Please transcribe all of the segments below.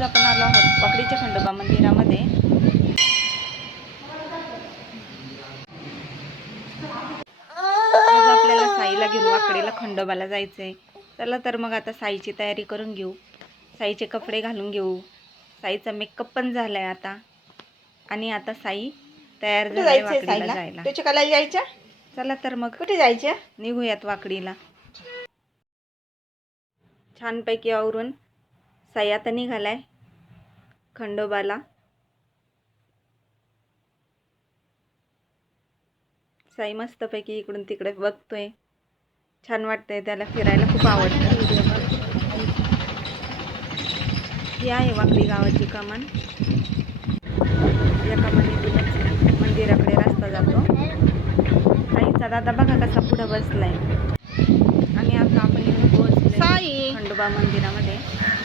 आज आपण आलो आहोत. पकडीच्या खंडोबा मंदिरामध्ये आज आपल्याला साईला घेऊन वाकडीला खंडोबाला जायचंय. चला तर मग आता साईची तयारी करून घेऊ. साईचे कपडे घालून घेऊ. साईचा मेकअप पण झालाय आता. आणि आता साई तयार वाकडीला जायला. जायच्या चला तर मग कुठे जायच्या? निघूयात वाकडीला. छानपैकी आवरून साई आता निघालाय. खंडोबाला. साई मस्तपैकी इकडून तिकडे बघतोय. छान वाटतंय त्याला फिरायला खूप आवडतं. ही आहे वाकडी गावाची कमान. या कमानीतूनच मंदिराकडे रस्ता जातो. साईचा दादा बघा कसा पुढं बसलाय. आणि आता आपण पोहोचले साई! खंडोबा मंदिरामध्ये.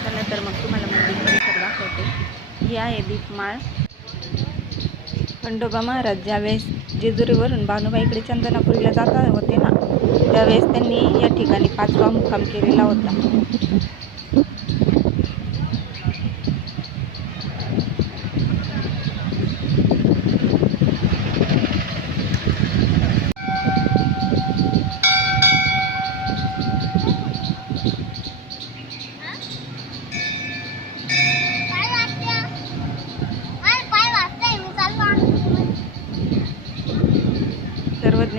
चला तर मग तुम्हाला मंदिर परिसर दाखवते. ही आहे दीपमाळ खंडोबा महाराज ज्यावेळेस जेजुरीवरून भानुबाईकडे चंदनापुरीला जाता होते ना त्यावेळेस त्यांनी या ठिकाणी पाचवा मुक्काम केलेला होता.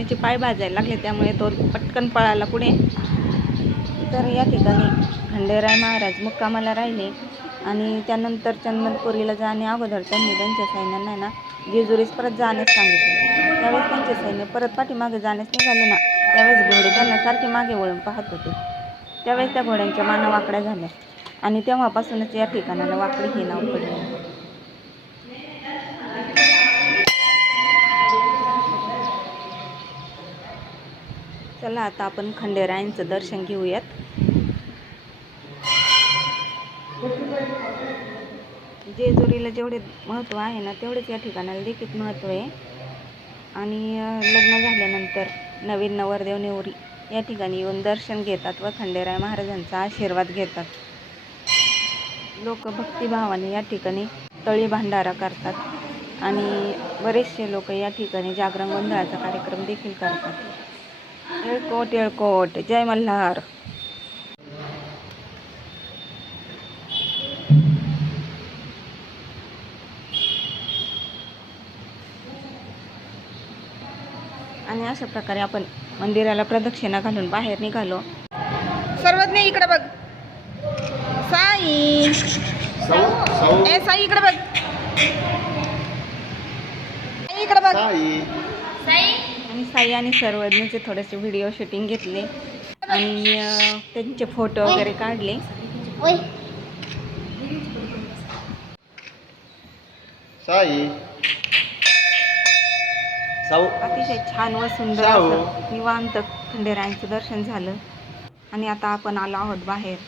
सर्वज्ञाचे पाय भाजायला लागले त्यामुळे तो पटकन पळाला पुढे. तर या ठिकाणी खंडेराय महाराज मुक्कामाला राहिले आणि त्यानंतर चंदनपुरीला जाणे अगोदर त्यांनी त्यांच्या सैन्यांना ना जेजुरीस परत जाण्यास सांगितले. त्यावेळेस त्यांचे सैन्य परत पाठीमागे जाण्यास निघाले ना त्यावेळेस घोडे त्यांना सारखे मागे वळून पाहत होते. त्यावेळेस त्या घोड्यांच्या माना वाकड्या झाल्या आणि तेव्हापासूनच या ठिकाणाला वाकडी हे नाव पडले. चला आता आपण खंडेरायांचं दर्शन घेऊयात. जेजुरीला जेवढे महत्त्व आहे ना तेवढेच या ठिकाणाला देखील महत्त्व आहे. आणि लग्न झाल्यानंतर नवीन नवरदेव नेवरी या ठिकाणी येऊन दर्शन घेतात व खंडेराय महाराजांचा आशीर्वाद घेतात. लोक भक्तिभावाने या ठिकाणी तळी भांडारा करतात. आणि बरेचसे लोक या ठिकाणी जागरण गोंधळाचा कार्यक्रम देखील करतात. येळकोट येळकोट जय मल्हार. आणि अशा प्रकारे आपण मंदिराला प्रदक्षिणा घालून बाहेर निघालो. सर्वज्ञ इकडे बघ. साई. ए साई इकडे बघ. साई इकडे बघ. आणि साई आणि सर्वज्ञचे थोडेसे व्हिडिओ शूटिंग घेतले. आणि त्यांचे फोटो वगैरे काढले. साई. अतिशय छान व सुंदर. असं निवांत खंडेरायांचं दर्शन झालं. आणि आता आपण आलो आहोत बाहेर.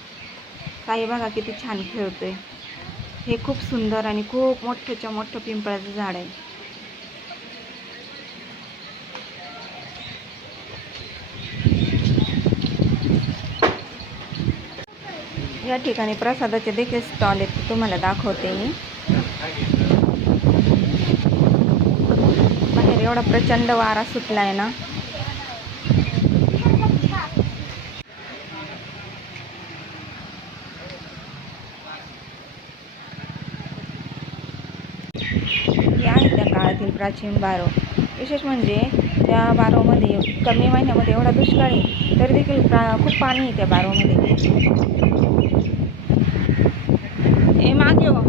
साई बघा किती छान खेळतोय. हे खूप सुंदर आणि खूप मोठ्याच्या मोठं पिंपळाचं झाड आहे. या ठिकाणी प्रसादाचे देखील स्टॉल आहेत तुम्हाला दाखवते मी. बाहेर एवढा प्रचंड वारा सुटला आहे ना आहे त्या काळातील प्राचीन बारो. विशेष म्हणजे त्या बारोमध्ये कमी महिन्यामध्ये एवढा दुष्काळ आहे तरी देखील प्रा खूप पाणी आहे त्या बारोमध्ये ए मागे हो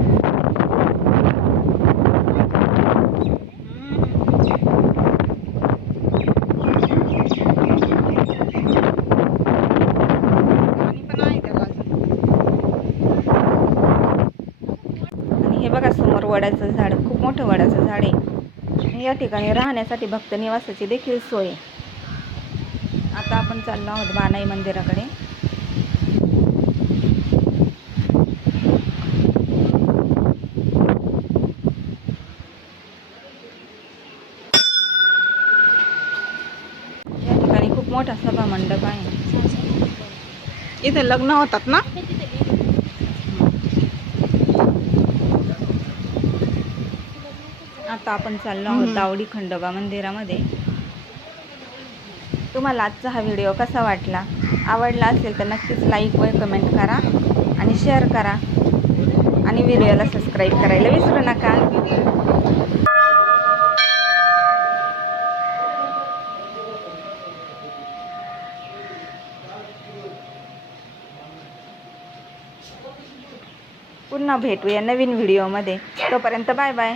पाणी पण आहे त्याला अजून. आणि हे बघा समोर वडाचं झाड खूप मोठं वडाचं झाड आहे. आणि या ठिकाणी राहण्यासाठी भक्त निवासाची देखील सोय आता आपण चाललो आहोत बानाई मंदिराकडे. या ठिकाणी खूप मोठा सभा मंडप आहे. इथे लग्न होतात ना? आता आपण चाललो आहोत दावडी खंडोबा मंदिरामध्ये. तुम्हाला आजचा हा व्हिडिओ कसा वाटला? आवडला असेल तर नक्कीच लाईक व कमेंट करा आणि शेअर करा. आणि व्हिडिओला सबस्क्राईब करायला विसरू नका. पुन्हा भेटूया नवीन व्हिडिओमध्ये. तोपर्यंत बाय बाय